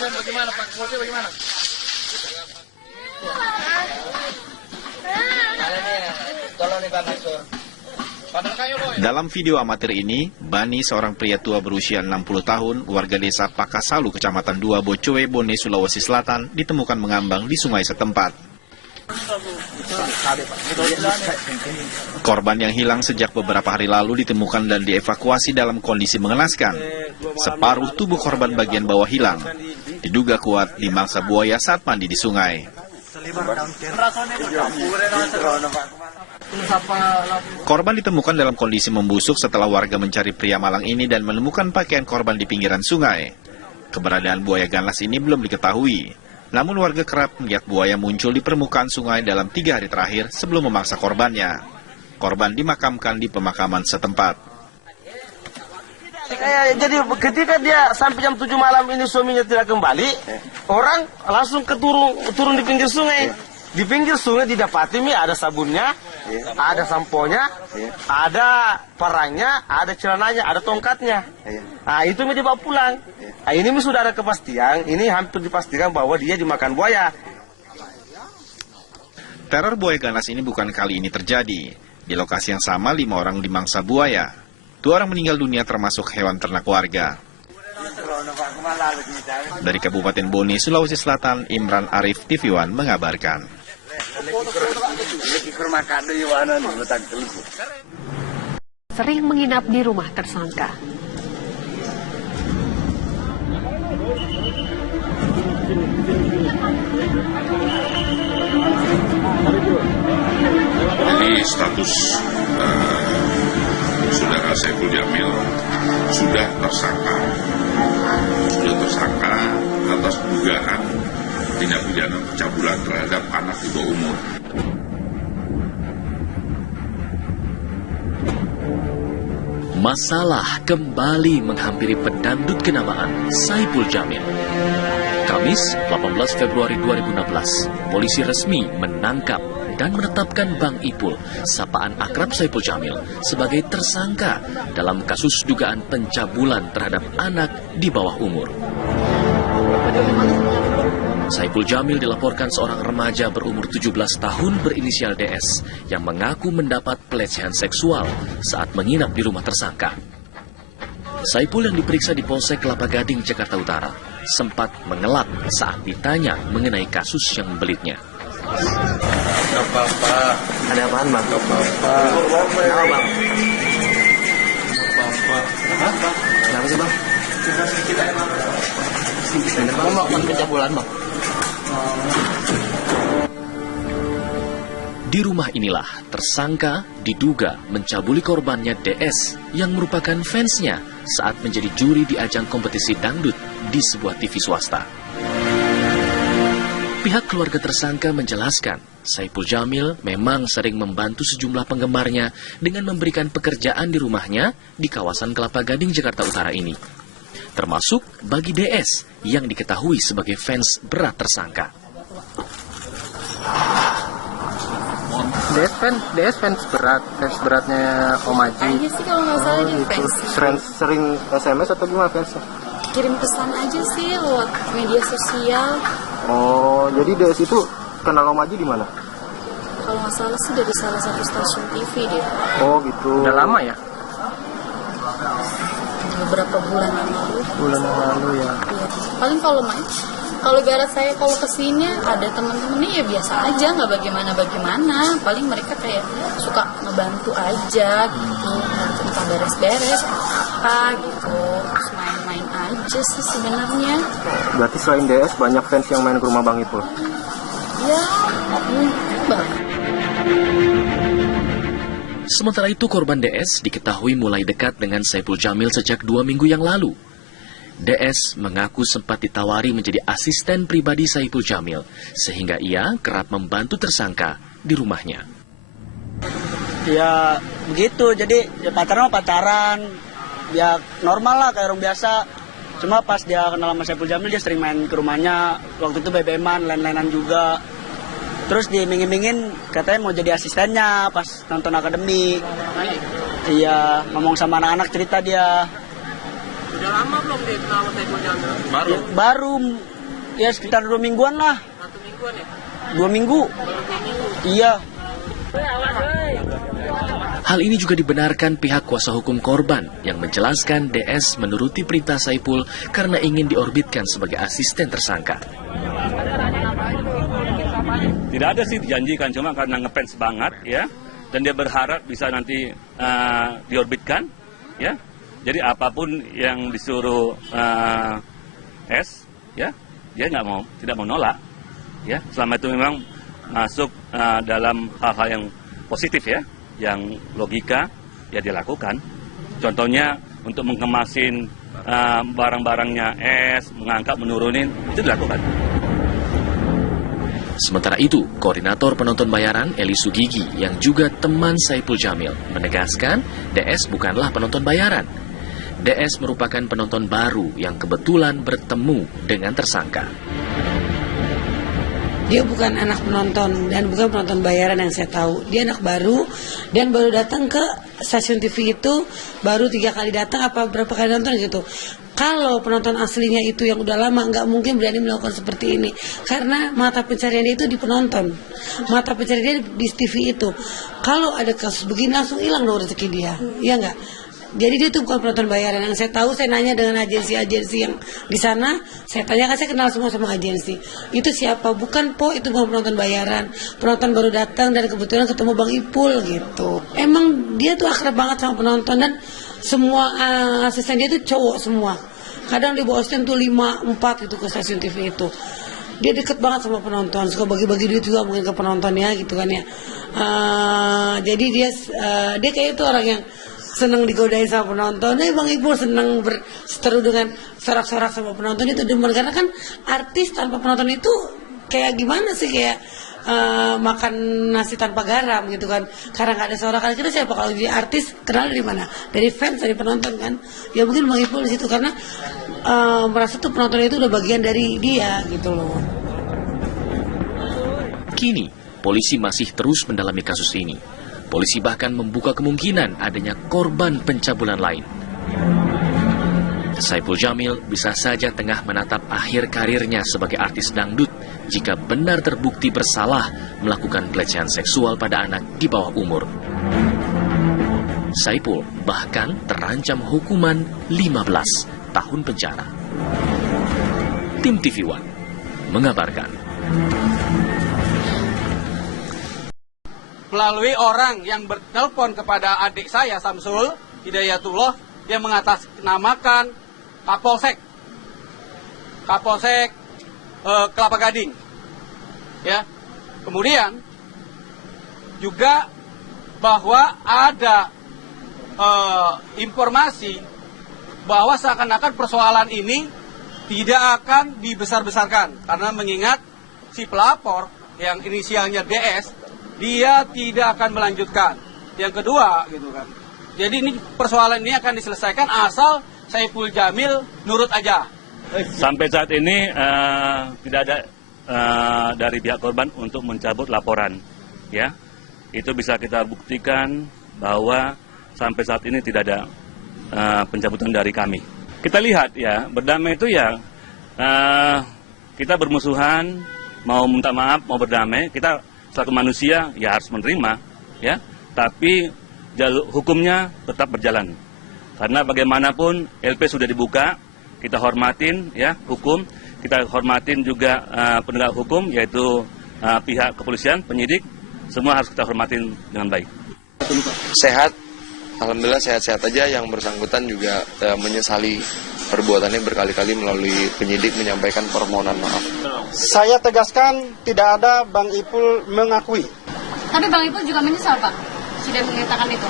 Bagaimana Pak? Bagaimana? Dalam video amatir ini, Bani, seorang pria tua berusia 60 tahun, warga desa Pakasalu, Kecamatan Dua Bocowe, Bone, Sulawesi Selatan, ditemukan mengambang di sungai setempat. Korban yang hilang sejak beberapa hari lalu ditemukan dan dievakuasi dalam kondisi mengenaskan. Separuh tubuh korban bagian bawah hilang. Diduga kuat dimangsa buaya saat mandi di sungai. Korban ditemukan dalam kondisi membusuk setelah warga mencari pria malang ini dan menemukan pakaian korban di pinggiran sungai. Keberadaan buaya ganas ini belum diketahui. Namun warga kerap melihat buaya muncul di permukaan sungai dalam 3 hari terakhir sebelum memaksa korbannya. Korban dimakamkan di pemakaman setempat. Jadi ketika dia sampai jam 7 malam ini suaminya tidak kembali, orang langsung turun di pinggir sungai. Di pinggir sungai didapati ada sabunnya, ada samponya, ada parangnya, ada celananya, ada tongkatnya. Nah itu dibawa pulang. Nah, ini sudah ada kepastian, ini hampir dipastikan bahwa dia dimakan buaya. Teror buaya ganas ini bukan kali ini terjadi. Di lokasi yang sama 5 orang dimangsa buaya. 2 orang meninggal dunia termasuk hewan ternak warga. Dari Kabupaten Bone, Sulawesi Selatan, Imran Arif, TV One mengabarkan. Sering menginap di rumah tersangka. Jadi status saudara Saiful Jamil sudah tersangka atas dugaan tindak pidana pencabulan terhadap anak di bawah umur. Masalah kembali menghampiri pedangdut kenamaan Saiful Jamil. Kamis, 18 Februari 2016, polisi resmi menangkap dan menetapkan Bang Ipul, sapaan akrab Saiful Jamil, sebagai tersangka dalam kasus dugaan pencabulan terhadap anak di bawah umur. Saiful Jamil dilaporkan seorang remaja berumur 17 tahun berinisial DS yang mengaku mendapat pelecehan seksual saat menginap di rumah tersangka. Saiful yang diperiksa di Polsek Kelapa Gading, Jakarta Utara, sempat mengelak saat ditanya mengenai kasus yang membelitnya. Gak apa-apa. Ada apaan, Bang? Gak apa-apa. Kenapa, Bang? Gak apa-apa. Apa? Kenapa sih, Bang? Bang melakukan pencabulan, Bang? Di rumah inilah tersangka diduga mencabuli korbannya DS yang merupakan fansnya saat menjadi juri di ajang kompetisi dangdut di sebuah TV swasta. Pihak keluarga tersangka menjelaskan, Saiful Jamil memang sering membantu sejumlah penggemarnya dengan memberikan pekerjaan di rumahnya di kawasan Kelapa Gading, Jakarta Utara ini. Termasuk bagi DS yang diketahui sebagai fans berat tersangka. DS fans beratnya Om Aji. Aja sih kalau nggak salah dia gitu. fans. Sering SMS atau gimana fansnya? Kirim pesan aja sih lewat media sosial. Oh, jadi DS itu kenal Om Aji di mana? Kalau nggak salah sih dari salah satu stasiun TV dia. Oh gitu. Udah lama ya? Beberapa bulan yang lalu. Bulan yang lalu ya. Iya. Paling kalau main, kalau ibarat saya kalau kesini ada teman-temannya ya biasa aja, nggak bagaimana. Paling mereka kayak suka ngebantu aja gitu, entah beres-beres apa gitu, terus main-main aja sih sebenarnya. Berarti selain DS banyak fans yang main ke rumah Bang Ipul? Ya, banget. Sementara itu korban DS diketahui mulai dekat dengan Saiful Jamil sejak 2 minggu yang lalu. DS mengaku sempat ditawari menjadi asisten pribadi Saiful Jamil, sehingga ia kerap membantu tersangka di rumahnya. Ya begitu, jadi ya pacaran, ya normal lah kayak orang biasa. Cuma pas dia kenal sama Saiful Jamil, dia sering main ke rumahnya, waktu itu BBM-an, lain-lainan juga. Terus diiming-imingin katanya mau jadi asistennya pas nonton akademi. Iya, ngomong sama anak-anak cerita dia. Udah lama belum dikenal sama Saipul Jamil? Baru ya sekitar 2 mingguan lah. 1 mingguan ya? 2 minggu. Iya. Hal ini juga dibenarkan pihak kuasa hukum korban yang menjelaskan DS menuruti perintah Saipul karena ingin diorbitkan sebagai asisten tersangka. Tidak ada sih dijanjikan, cuma karena ngefans banget ya, dan dia berharap bisa nanti diorbitkan ya. Jadi apapun yang disuruh S ya, dia tidak mau nolak ya. Selama itu memang masuk dalam hal-hal yang positif ya, yang logika ya dilakukan. Contohnya untuk mengemasin barang-barangnya S, mengangkat, menurunin, itu dilakukan. Sementara itu, koordinator penonton bayaran Eli Sugigi yang juga teman Saipul Jamil menegaskan DS bukanlah penonton bayaran. DS merupakan penonton baru yang kebetulan bertemu dengan tersangka. Dia bukan anak penonton dan bukan penonton bayaran yang saya tahu. Dia anak baru dan baru datang ke stasiun TV itu baru 3 kali datang apa berapa kali nonton gitu. Kalau penonton aslinya itu yang udah lama nggak mungkin berani melakukan seperti ini karena mata pencarian dia itu di penonton, mata pencarian dia di TV itu. Kalau ada kasus begini langsung hilang dong rezeki dia, iya nggak? Jadi dia itu bukan penonton bayaran. Yang saya tahu, saya nanya dengan agensi-agensi yang di sana, saya tanyakan, saya kenal semua sama agensi. Itu siapa? Bukan po, itu bukan penonton bayaran. Penonton baru datang dan kebetulan ketemu Bang Ipul gitu. Emang dia tuh akrab banget sama penonton dan semua asisten dia tuh cowok semua. Kadang di bawah asisten tuh 5-4 gitu ke stasiun TV itu. Dia deket banget sama penonton, suka bagi-bagi duit juga mungkin ke penonton ya gitu kan ya. Jadi dia kayak itu orang yang senang digodain sama penonton. Bang Ipul senang berseteru dengan sorak-sorak sama penonton itu demen karena kan artis tanpa penonton itu kayak gimana sih, kayak makan nasi tanpa garam gitu kan, karena nggak ada sorakan. Kita siapa kalau jadi artis kenal dari mana? Dari fans, dari penonton kan. Ya mungkin Bang Ipul di situ karena merasa tuh penonton itu udah bagian dari dia gitu loh. Kini polisi masih terus mendalami kasus ini. Polisi bahkan membuka kemungkinan adanya korban pencabulan lain. Saipul Jamil bisa saja tengah menatap akhir karirnya sebagai artis dangdut jika benar terbukti bersalah melakukan pelecehan seksual pada anak di bawah umur. Saipul bahkan terancam hukuman 15 tahun penjara. Tim TV One mengabarkan. Melalui orang yang bertelepon kepada adik saya, Samsul Hidayatullah, yang mengatasnamakan Kapolsek Kelapa Gading. Ya. Kemudian juga bahwa ada informasi bahwa seakan-akan persoalan ini tidak akan dibesar-besarkan karena mengingat si pelapor yang inisialnya DS, dia tidak akan melanjutkan. Yang kedua gitu kan. Jadi ini persoalan ini akan diselesaikan asal Saipul Jamil nurut aja. Sampai saat ini tidak ada dari pihak korban untuk mencabut laporan, ya. Itu bisa kita buktikan bahwa sampai saat ini tidak ada pencabutan dari kami. Kita lihat ya, berdamai itu ya kita bermusuhan, mau minta maaf, mau berdamai, kita selaku manusia ya harus menerima, ya. Tapi jalur hukumnya tetap berjalan. Karena bagaimanapun LP sudah dibuka, kita hormatin ya hukum, kita hormatin juga penegak hukum yaitu pihak kepolisian, penyidik, semua harus kita hormatin dengan baik. Sehat, alhamdulillah sehat-sehat aja. Yang bersangkutan juga menyesali perbuatannya berkali-kali melalui penyidik menyampaikan permohonan maaf. Saya tegaskan tidak ada Bang Ipul mengakui. Tapi Bang Ipul juga menyesal, Pak, sudah mengatakan itu.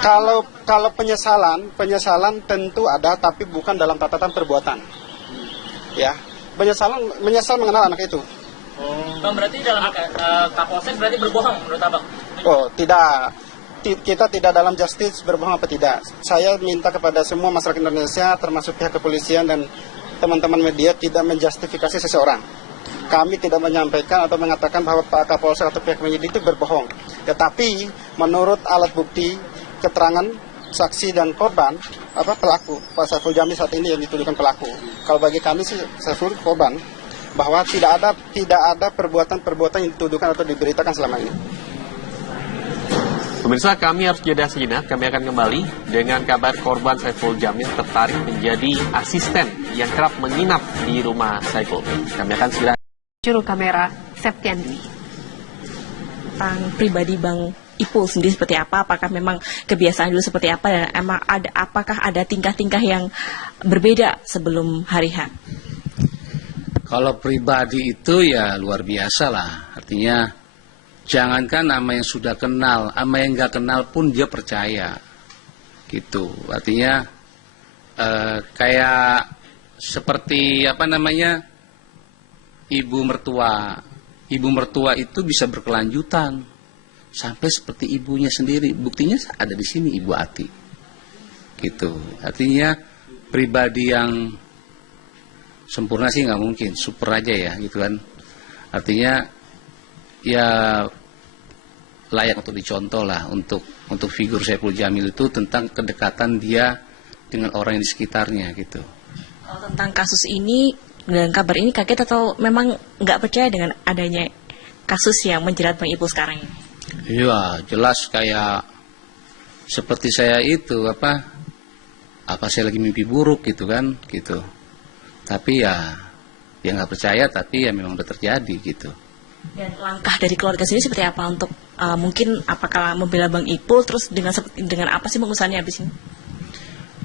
Kalau penyesalan tentu ada, tapi bukan dalam catatan perbuatan. Ya, menyesal mengenal anak itu. Bang, berarti dalam Kapolsek berarti berbohong menurut Abang? Oh, tidak. Kita tidak dalam justice berbohong apa tidak. Saya minta kepada semua masyarakat Indonesia, termasuk pihak kepolisian dan teman-teman media, tidak menjustifikasi seseorang. Kami tidak menyampaikan atau mengatakan bahwa Pak Kapolsek atau pihak penyidik itu berbohong. Tetapi menurut alat bukti, keterangan saksi dan korban, pelaku. Pak Saiful Jamil saat ini yang dituduhkan pelaku. Kalau bagi kami sih Saiful korban, bahwa tidak ada perbuatan-perbuatan yang dituduhkan atau diberitakan selama ini. Pemirsa, kami harus jeda sejenak. Kami akan kembali dengan kabar korban Saiful Jamil tertarik menjadi asisten yang kerap menginap di rumah Saiful. Kami akan segera. Juru kamera Septiandi. Tentang pribadi Bang Ipul sendiri seperti apa? Apakah memang kebiasaan dulu seperti apa? Dan apakah ada tingkah-tingkah yang berbeda sebelum hari H? Kalau pribadi itu ya luar biasa lah. Artinya jangankan sama yang sudah kenal, sama yang nggak kenal pun dia percaya. Gitu. Artinya kayak seperti ibu mertua. Ibu mertua itu bisa berkelanjutan sampai seperti ibunya sendiri. Buktinya ada di sini Ibu Ati. Gitu. Artinya pribadi yang sempurna sih nggak mungkin, super aja ya gitu kan. Artinya ya layak untuk dicontoh lah untuk figur Saiful Jamil itu tentang kedekatan dia dengan orang yang di sekitarnya gitu. Tentang kasus ini dan kabar ini kaget atau memang nggak percaya dengan adanya kasus yang menjerat Bang Ipul sekarang ini? Iya, jelas kayak seperti saya itu apa saya lagi mimpi buruk gitu kan gitu. Tapi ya nggak percaya, tapi ya memang udah terjadi gitu. Dan langkah dari keluarga sendiri seperti apa untuk mungkin apakah membela Bang Ipul, terus dengan apa sih pengusahanya habis ini?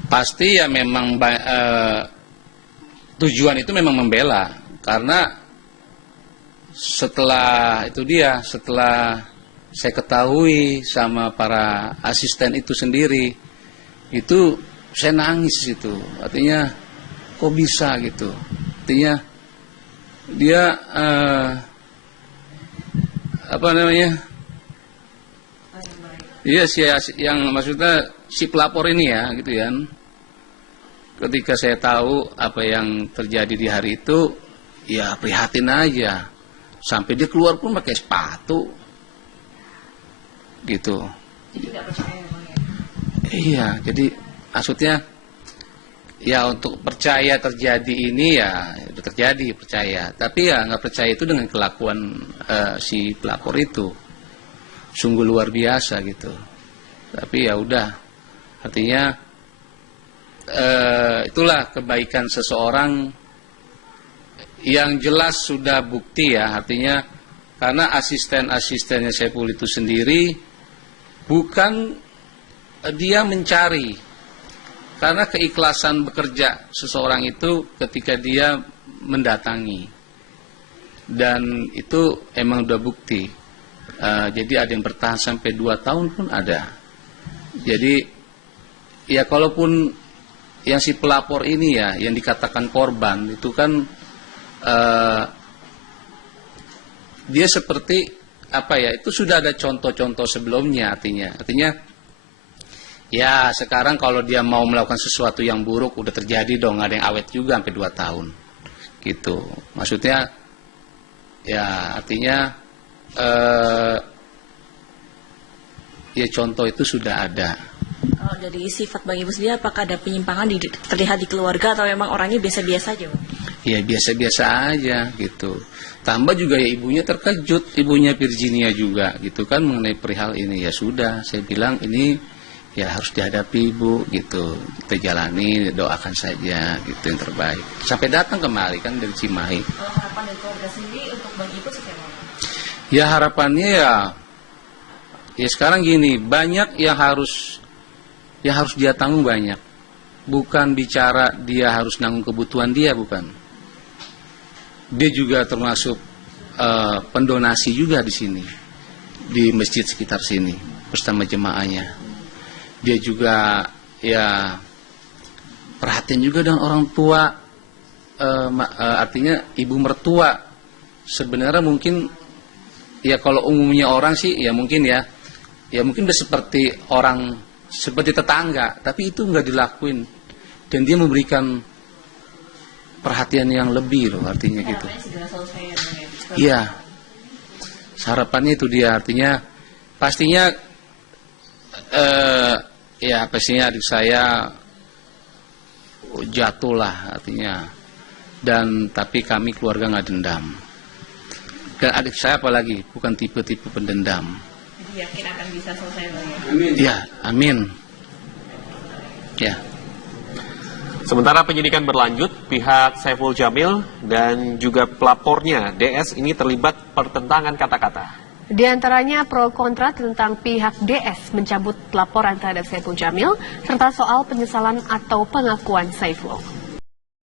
Pasti ya memang tujuan itu memang membela, karena setelah saya ketahui sama para asisten itu sendiri, itu saya nangis itu. Artinya kok bisa gitu? Artinya dia Iya sih yang maksudnya si pelapor ini ya gitu ya. Ketika saya tahu apa yang terjadi di hari itu, ya prihatin aja. Sampai dia keluar pun pakai sepatu. Gitu. Iya, jadi maksudnya ya untuk percaya terjadi ini ya udah terjadi, percaya. Tapi ya nggak percaya itu dengan kelakuan si pelapor itu. Sungguh luar biasa gitu. Tapi ya udah, artinya itulah kebaikan seseorang yang jelas sudah bukti ya. Artinya karena asisten-asistennya Saiful itu sendiri bukan dia mencari, karena keikhlasan bekerja seseorang itu ketika dia mendatangi, dan itu emang udah bukti. Jadi ada yang bertahan sampai 2 tahun pun ada. Jadi ya kalaupun yang si pelapor ini ya yang dikatakan korban itu kan dia seperti apa ya, itu sudah ada contoh-contoh sebelumnya. Artinya ya sekarang kalau dia mau melakukan sesuatu yang buruk udah terjadi dong, ada yang awet juga sampai 2 tahun gitu. Maksudnya ya artinya ya contoh itu sudah ada. Kalau dari sifat Bang Ipul sendiri, apakah ada penyimpangan terlihat di keluarga atau memang orangnya biasa-biasa aja? Ya biasa-biasa aja gitu. Tambah juga ya ibunya terkejut, ibunya Virginia juga gitu kan mengenai perihal ini. Ya sudah, saya bilang ini ya harus dihadapi Ibu gitu. Kita jalani, doakan saja gitu yang terbaik. Sampai datang kemari kan dari Cimahi. Kalau harapan dari keluarga sendiri untuk Bang Ipul seperti apa? Ya harapannya ya sekarang gini, banyak yang harus dia tanggung banyak. Bukan bicara dia harus nanggung kebutuhan dia, bukan. Dia juga termasuk pendonasi juga di sini, di masjid sekitar sini bersama jemaahnya. Dia juga ya perhatian juga dengan orang tua, artinya ibu mertua. Sebenarnya mungkin ya kalau umumnya orang sih ya mungkin udah seperti orang, seperti tetangga, tapi itu nggak dilakuin, dan dia memberikan perhatian yang lebih loh, artinya gitu. Iya, harapannya itu dia, artinya pastinya ya pastinya adik saya jatuh lah artinya. Dan tapi kami keluarga nggak dendam. Dan adik saya apalagi bukan tipe-tipe pendendam. Jadi yakin akan bisa selesai Bang ya? Amin. Ya, amin. Ya. Sementara penyidikan berlanjut, pihak Saiful Jamil dan juga pelapornya DS ini terlibat pertentangan kata-kata. Di antaranya pro kontra tentang pihak DS mencabut laporan terhadap Saiful Jamil serta soal penyesalan atau pengakuan Saiful.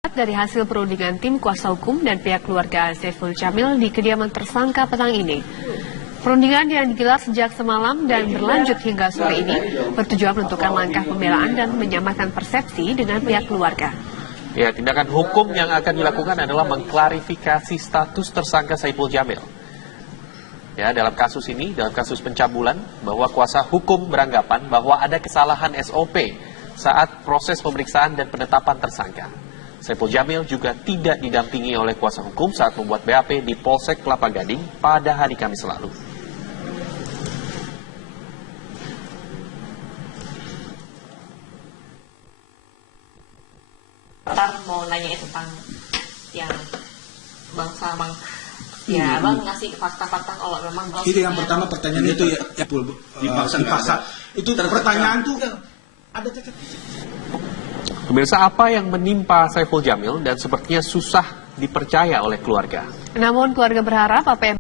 Dari hasil perundingan tim kuasa hukum dan pihak keluarga Saiful Jamil di kediaman tersangka petang ini. Perundingan yang digelar sejak semalam dan berlanjut hingga sore ini bertujuan menentukan langkah pembelaan dan menyamakan persepsi dengan pihak keluarga. Ya, tindakan hukum yang akan dilakukan adalah mengklarifikasi status tersangka Saiful Jamil. Ya, dalam kasus ini, dalam kasus pencabulan, bahwa kuasa hukum beranggapan bahwa ada kesalahan SOP saat proses pemeriksaan dan penetapan tersangka. Saiful Jamil juga tidak didampingi oleh kuasa hukum saat membuat BAP di Polsek Kelapa Gading pada hari Kamis lalu. Ntar mau nanya tentang yang Bang ya Bang ngasih fakta-fakta kalau memang Bang itu yang pertama pertanyaan itu ya Pul dipaksa itu pertanyaan tuh ada cacat. Pemirsa, apa yang menimpa Saiful Jamil dan sepertinya susah dipercaya oleh keluarga. Namun keluarga berharap apa yang